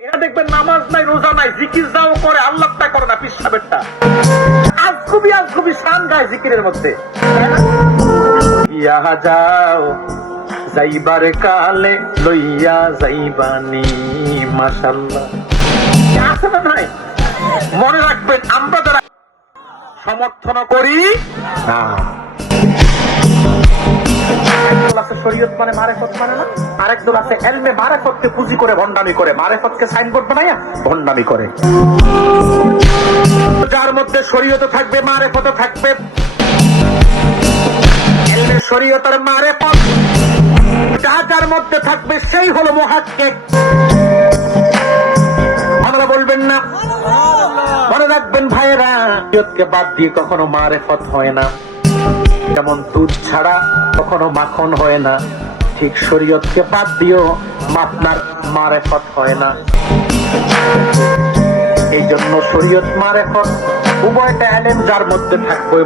এরা দেখবেন নামাজ নাই, রোজা নাই, জিকির যাও করে, আল্লাহটা করে না, পিসাবেরটা আজ খুবই শান গায় জিকিরের মধ্যে। ইয়া যাও যাইবার কালে লইয়া যাইবানি মাশাআল্লাহ। আছে না নাই? মনে রাখবেন, আমরা যারা সমর্থন করি না, একদল আছে শরীয়ত মানে মারেফত মানে না, আরেকদল আছে এলমে মারেফতকে পুঁজি করে ভণ্ডামি করে, মারেফতকে সাইনবোর্ড বানাইয়া ভণ্ডামি করে। যার মধ্যে শরীয়ত থাকবে, মারেফত থাকবে, এলমে শরীয়তের মারেফত যার মধ্যে থাকবে সেই হলো মুহাক্কিক। আমরা বলবেন না? মনে রাখবেন ভাইয়েরা, শরীয়তকে বাদ দিয়ে কখনো মারেফত হয় না। যেমন দুধ ছাড়া কখনো মাখন হয় না, ঠিক শরীয়তকে বাদ দিয়েও আপনার মারেফত হয় না। এই জন্য শরীয়ত মারেফত উভয়টা এলেম যার মধ্যে থাকবে।